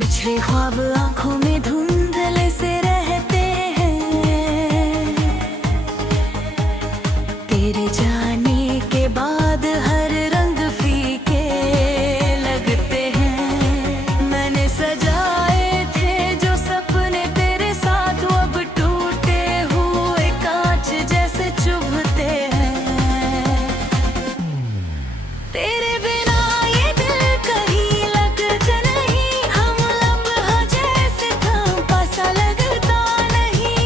बिछड़े ख्वाब आंखों में धुंधले से रहते हैं। तेरे जाने के बाद हर रंग फीके लगते हैं। मैंने सजाए थे जो सपने तेरे साथ, वो अब टूटे हुए कांच जैसे चुभते हैं। तेरे बिना ये दिल कहीं लगता नहीं, हम लम्हा जैसे थम पासा लगता नहीं।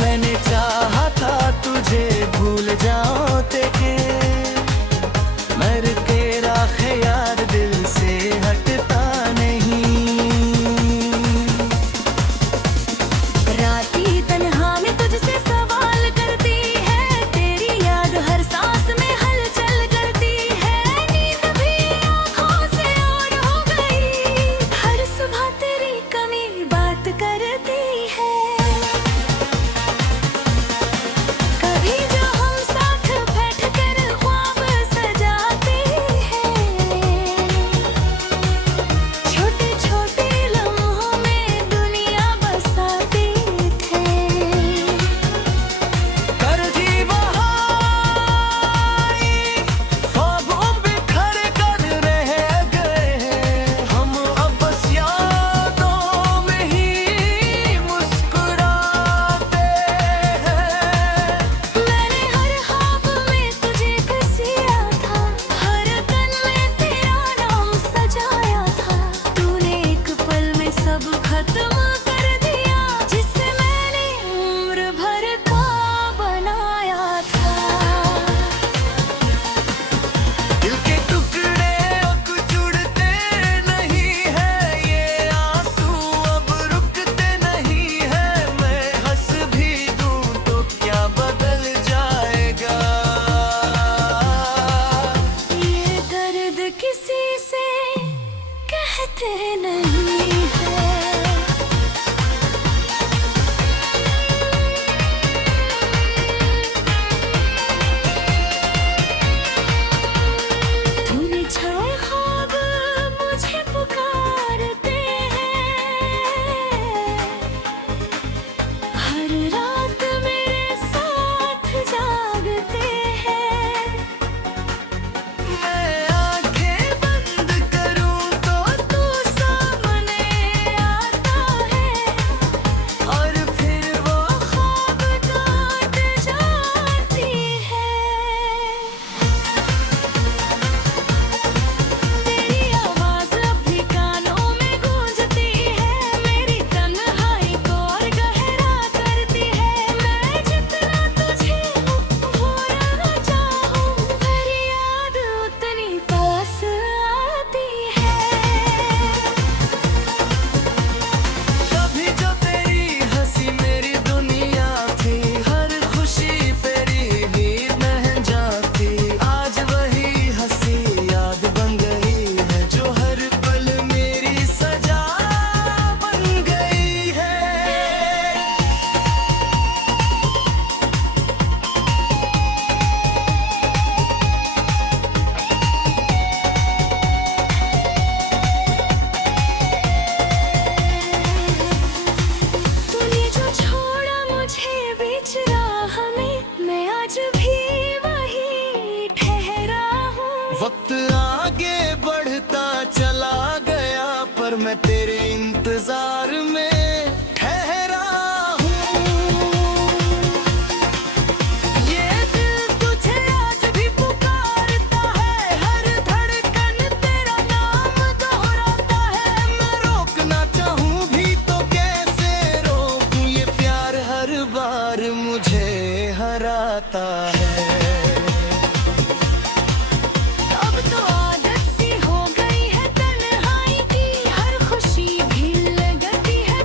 मैंने चाहा था तुझे भूल जाओ तेरे, मगर तेरा ख्याल दिल से हटता नहीं। राती तन्हा में तुझसे सवाल करती है, तेरी याद हर सांस में हलचल करती है। नींद भी आँखों से और हो गई, हर सुबह तेरी कमी बात करती है। कभी जो हम साथ बैठकर ख्वाब सजाते हैं, छोटे छोटे लम्हों में दुनिया बसाते थे। कर दी बहाई ख्वाबों बिखर कर रह गए, हम अब बस यादों में ही मुस्कुराते हैं। मैंने हर ख्वाब में तुझे घसीटा था, हर तन में तेरा नाम सजाया था। तूने एक पल में सब खत्म कर दिया, जिसे मैंने उम्र भर का बनाया था। दिल के टुकड़े अब जुड़ते नहीं है, ये आंसू अब रुकते नहीं है। मैं हंस भी दूं तो क्या बदल जाएगा। ये दर्द किसी से कहते नहीं है। तूने छाए ख्वाब मुझे पुकारते हैं, हर रात मेरे साथ जागते हैं। मैं आंखें बंद करूं तो तू सामने आता है, और फिर वो ख्वाब टूट जाती है। तेरी आवाज़ अब भी कानों में गूंजती है, मेरी तन्हाई को और गहरा करती है। मैं जितना तुझे भूलना चाहूं, पर याद उतनी पास आती है। कभी जो तेरी हंसी मेरी दुनिया थी, हर खुशी तेरी नींद बन जाती। आज वही हंसी याद बन गई है, जो हर पल मेरी सजा बन गई है। तूने जो छोड़ा मुझे बीच राह में, मैं आज भी वही ठहरा हूँ। वक्त आगे बढ़ता चला गया, पर मैं तेरे इंतजार में ठहरा हूँ। ये दिल तुझे आज भी पुकारता है, हर धड़कन तेरा नाम दोहराता है। मैं रोकना चाहूं भी तो कैसे रोकूं, ये प्यार हर बार मुझे हराता है। अब तो आदत सी हो गई है तन्हाई की, हर खुशी भी लगती है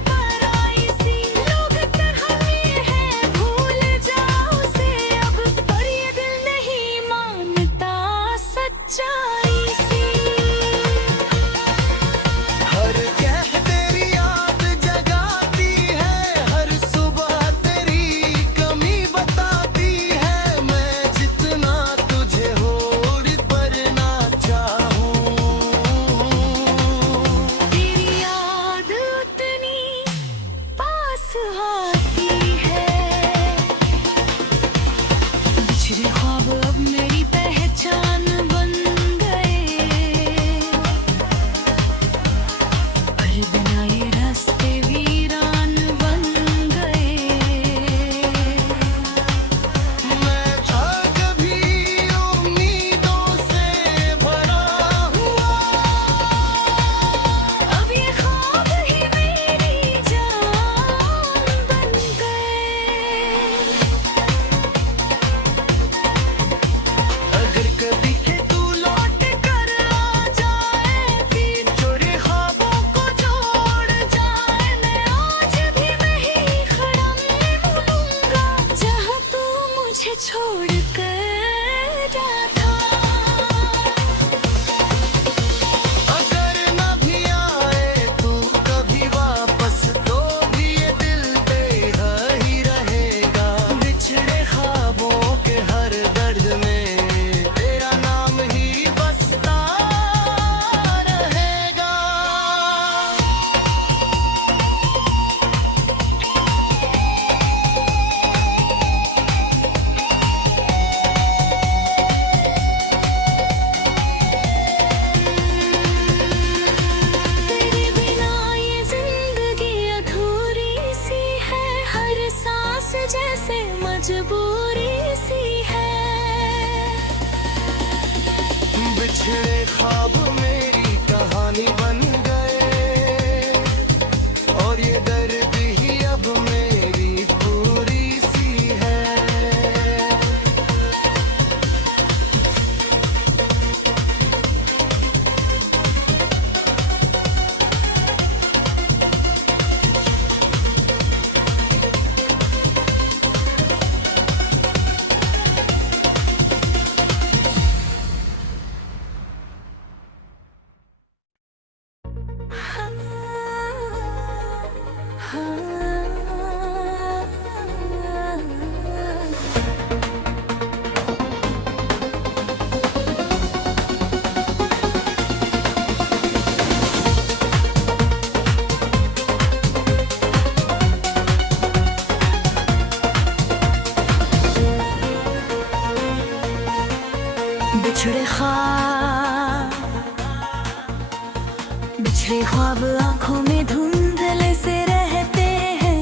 बिछड़े ख्वाब आंखों में धुंधले से रहते हैं।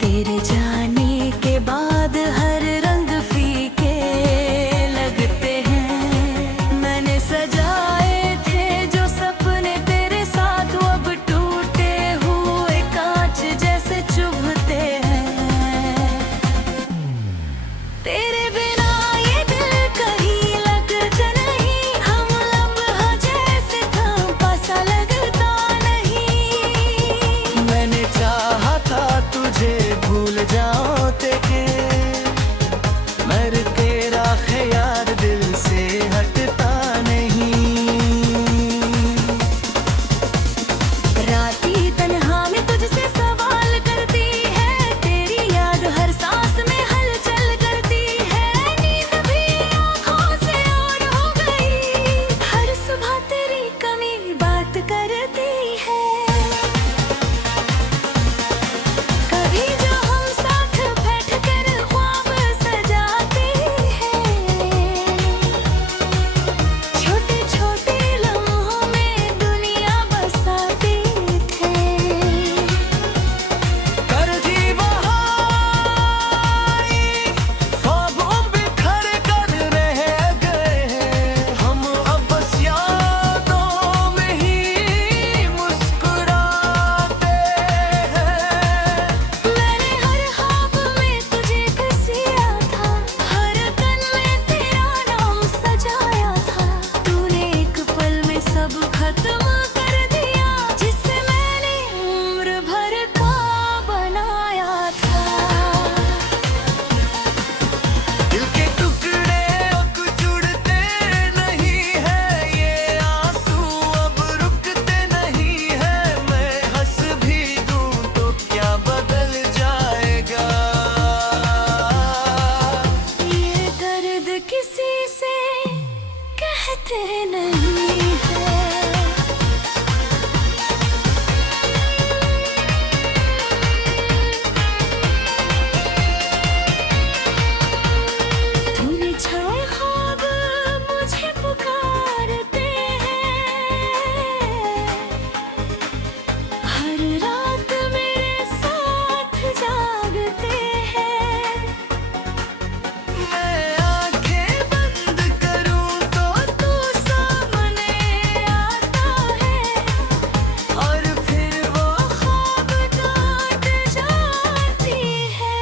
तेरे जाने के बाद हर रंग फीके लगते हैं। मैंने सजाए थे जो सपने तेरे साथ, वो अब टूटे हुए कांच जैसे चुभते हैं। तेरे बिना ये दिल कहीं लगता नहीं, हम लम्हा जैसे थाम सा लगता नहीं। मैंने चाहा था तुझे भूल जाऊं तेरे, मगर तेरा ख्याल दिल से हटता नहीं। राती तन्हा में तुझसे सवाल करती है, तेरी याद हर सांस में हलचल करती है। नींद भी आँखों से और हो गई, हर सुबह तेरी कमी बात करती है। कभी जो हम साथ बैठकर ख्वाब सजाते हैं, छोटे छोटे लम्हों में दुनिया बसाते थे। कर दी बहाई ख्वाबों बिखर कर रह गए, हम अब बस यादों में ही मुस्कुराते हैं। मैंने हर ख्वाब में तुझे घसिया था, हर पल में तेरा नाम सजाया था। तूने एक पल में सब खत्म कर दिया, जिससे मैंने उम्र भर का बनाया था। दिल के टुकड़े अब जुड़ते नहीं है, ये आंसू अब रुकते नहीं है। मैं हंस भी दूं तो क्या बदल जाएगा। ये दर्द किसी से कहते नहीं है। तूने छाए ख्वाब मुझे पुकारते हैं, हर रात मेरे साथ जागते हैं। मैं आंखें बंद करूं तो तू सामने आता है, और फिर वो ख्वाब टूट जाती है।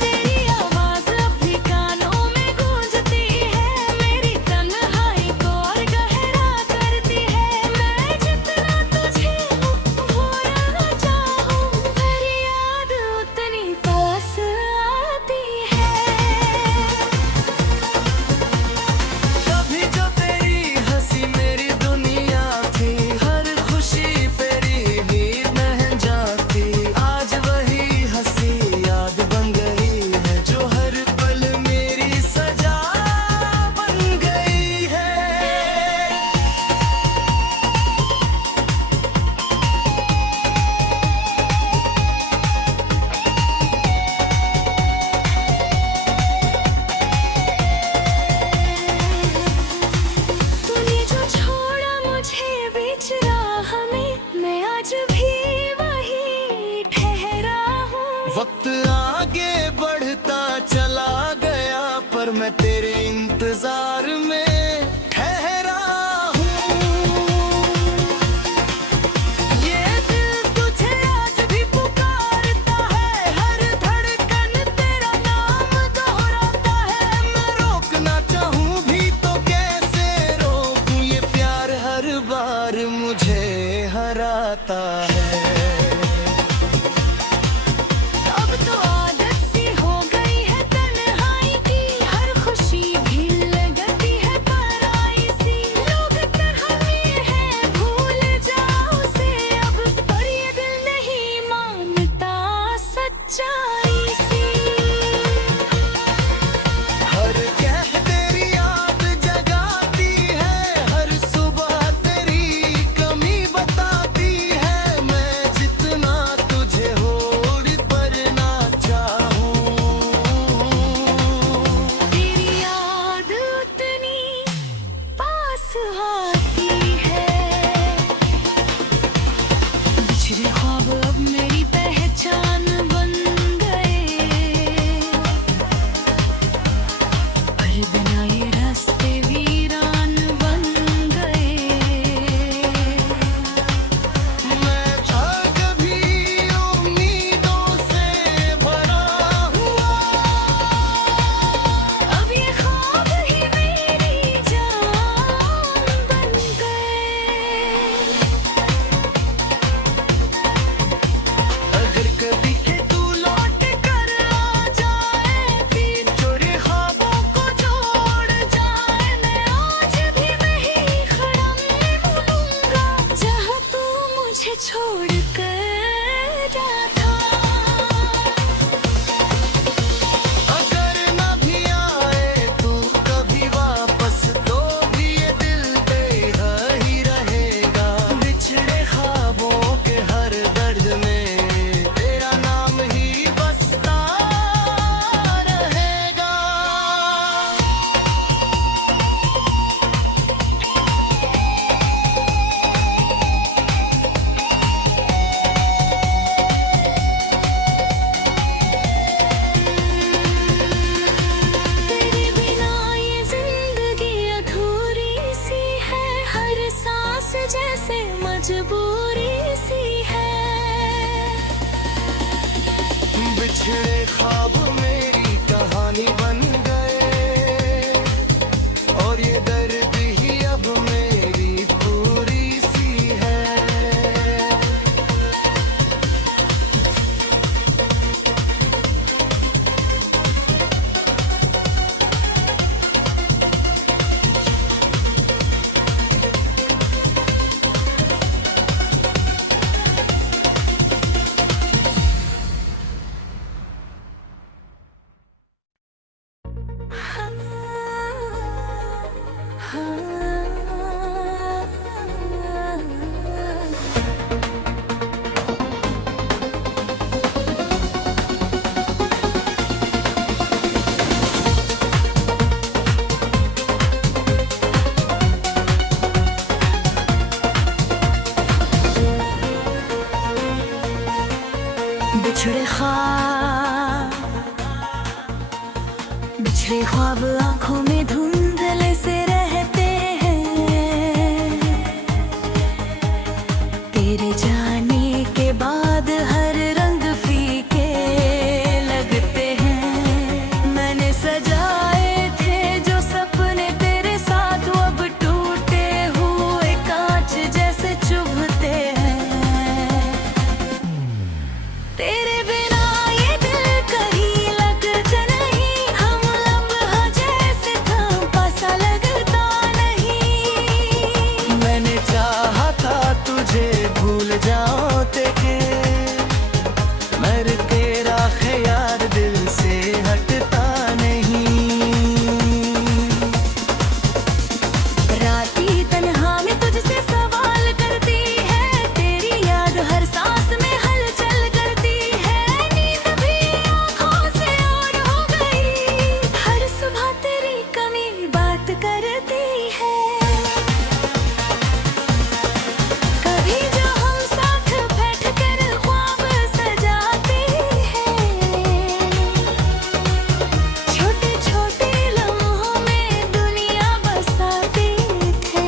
तेरी आवाज़ अब भी कानों में गूंजती है, मेरी तन्हाई को और गहरा करती है। मैं जितना तुझे भूलना चाहूं, पर याद उतनी पास आती है। कभी जो तेरी हंसी मेरी दुनिया थी, हर खुशी तेरी नींद नहीं जाती। आज वही हंसी याद बन गई है, जो हर पल मेरी सजा बन गई है। तूने जो छोड़ा मुझे बीच राह में, मैं आज भी वही ठहरा हूँ। वक्त आगे बढ़ता चला गया, पर मैं तेरे इंतजार में ठहरा हूँ। ये दिल तुझे आज भी पुकारता है, हर धड़कन तेरा नाम दोहराता है। मैं रोकना चाहूँ भी तो कैसे रोकूं, ये प्यार हर बार मुझे हराता है। अब तो आदत सी हो गई है तन्हाई की, हर खुशी भी लगती है ख्वाब आंखों में धुंधले से रहते हैं, तेरे जाने के बाद हर रंग फीके लगते हैं। मैंने सजाए थे जो सपने तेरे साथ, वो अब टूटे हुए कांच जैसे चुभते हैं। तेरे बिना ये दिल कहीं लगता नहीं, हम लम्हा जैसे थमा सा लगता नहीं। मैंने चाहा था तुझे भूल जाओ तेरे, मगर तेरा ख्याल दिल से हटता नहीं। राती तन्हा में तुझसे सवाल करती है, तेरी याद हर सांस में हलचल करती है। नींद भी आँखों से और हो गई, हर सुबह तेरी कमी बात करती है। कभी जो हम साथ बैठकर ख्वाब सजाते हैं, छोटे छोटे लम्हों में दुनिया बसाते थे।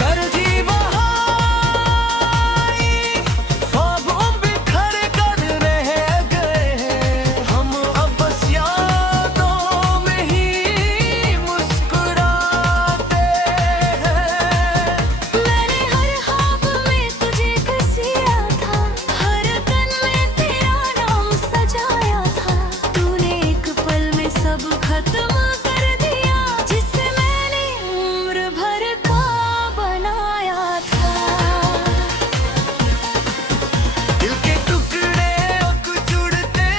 करती बहाई ख्वाबों बिखर कर रह गए, हम अब बस यादों में ही मुस्कुराते हैं। मैंने हर ख्वाब में तुझे कसिया था, हर तन में तेरा नाम सजाया था। तूने एक पल में सब खत्म कर दिया, जिसे मैंने उम्र भर का बनाया था। दिल के टुकड़े अब जुड़ते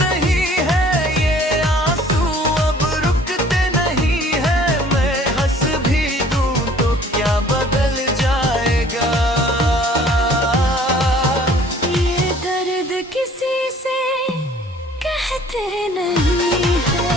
नहीं है, ये आंसू अब रुकते नहीं है। मैं हंस भी दूं तो क्या बदल जाएगा। ये दर्द किसी से कहते नहीं है।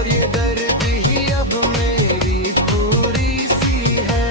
और ये दर्द ही अब मेरी पूरी सी है।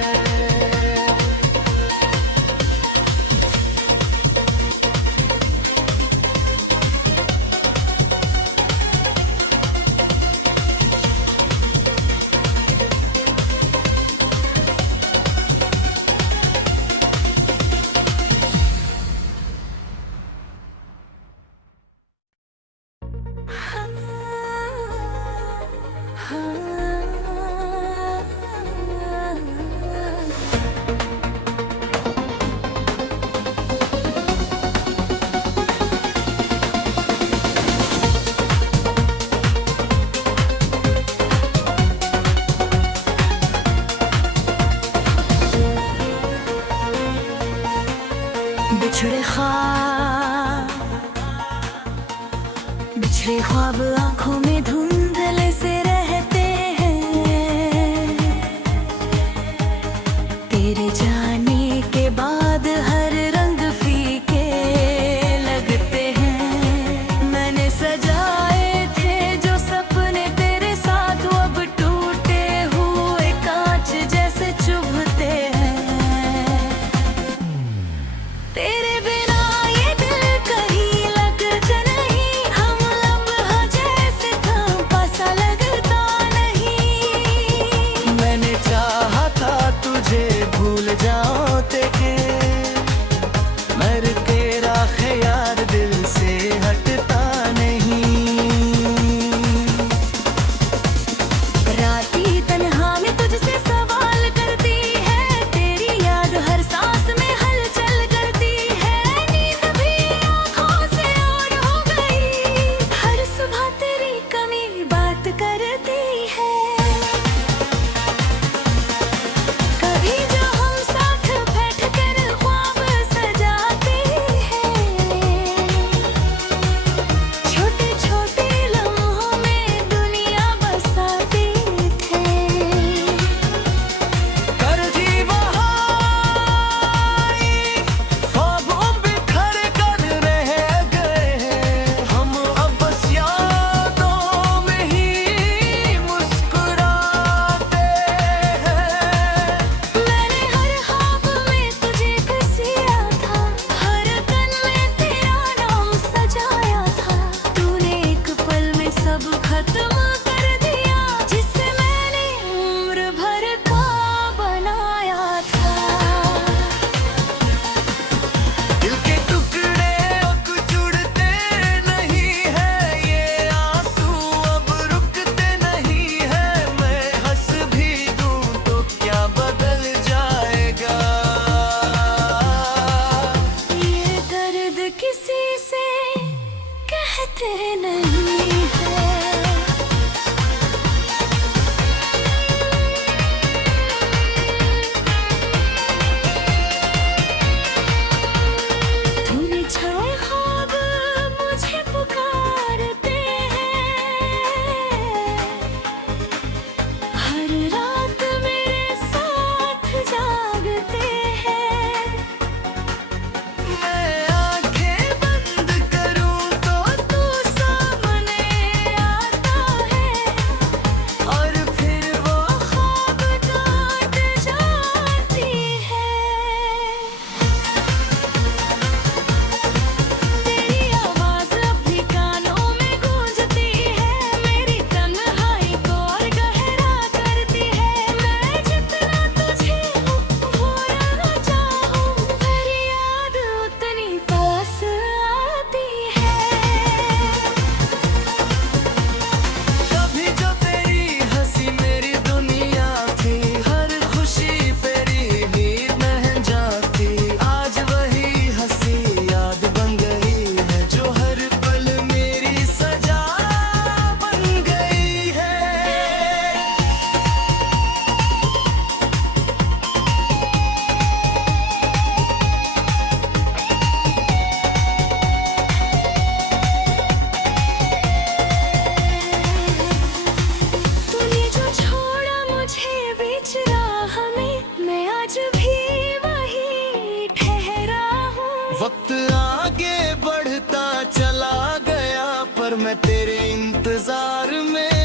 बिछड़े ख्वाब आंखों में धुंधले से रहते हैं। तेरे जाने के बाद हर रंग फीके लगते हैं। मैंने सजाए थे जो सपने तेरे साथ, वो अब टूटे हुए कांच जैसे चुभते हैं। तेरे बिना ये दिल कहीं लगता नहीं, हम लम्हा जैसे थम सा लगता नहीं। मैंने चाहा था तुझे भूल जाऊं तेरे, मगर तेरा ख्याल दिल से हटता नहीं। राती तन्हा में तुझसे सवाल करती है, तेरी याद हर सांस में हलचल करती है। नींद भी आँखों से और हो गई, हर सुबह तेरी कमी बात करती है। कभी जो हम साथ बैठकर ख्वाब सजाते हैं, छोटे छोटे लम्हों में दुनिया बसाते थे। कर जी बहाई ख्वाबों बिखर कर रह गए, हम अब बस यादों में ही मुस्कुराते हैं। मैंने हर ख्वाब में तुझे घसीटा था, हर पल में तेरा नाम सजाया था। तूने एक पल में सब खत्म कर दिया, जिसे मैंने उम्र भर का बनाया था। दिल के टुकड़े अब जुड़ते नहीं है, ये आंसू अब रुकते नहीं है। मैं हंस भी दूं तो क्या बदल जाएगा। ये दर्द किसी से कहते नहीं है। तूने छाए ख्वाब मुझे पुकारते हैं, हर रात मेरे साथ जागते हैं। मैं आंखें बंद करूं तो तू सामने आता है, और फिर वो ख्वाब टूट जाती है। तेरी आवाज़ अब भी कानों में गूंजती है, मेरी तन्हाई को और गहरा करती है। मैं जितना तुझे भूलना चाहूं, मेरी याद उतनी पास आती है। कभी जो तेरी हंसी मेरी दुनिया थी, हर खुशी तेरी नींद नहीं जाती। आज वही हंसी याद बन गई है, जो हर पल मेरी सजा बन गई है। तूने जो छोड़ा मुझे बीच राह में, मैं आज भी वही ठहरा हूँ। वक्त आगे बढ़ता चला गया, पर मैं तेरे इंतजार में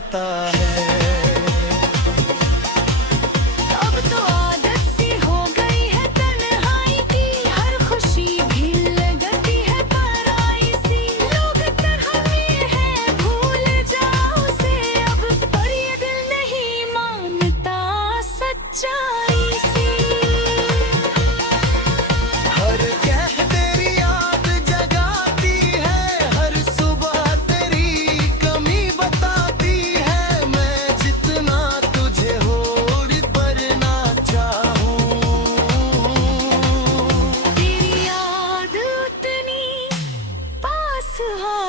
जाता है। अब तो आदत सी हो गई है तन्हाई की, हर खुशी भी लगती है पराई सी। लोग तरह में है भूल जाओ उसे अब, पर ये दिल नहीं मानता सच्चाई सी। हर कह तेरी याद जगाती है, हर सुबह तेरी कमी बताती है। मैं जितना तुझे और पर ना चाहूं, तेरी याद उतनी पास आ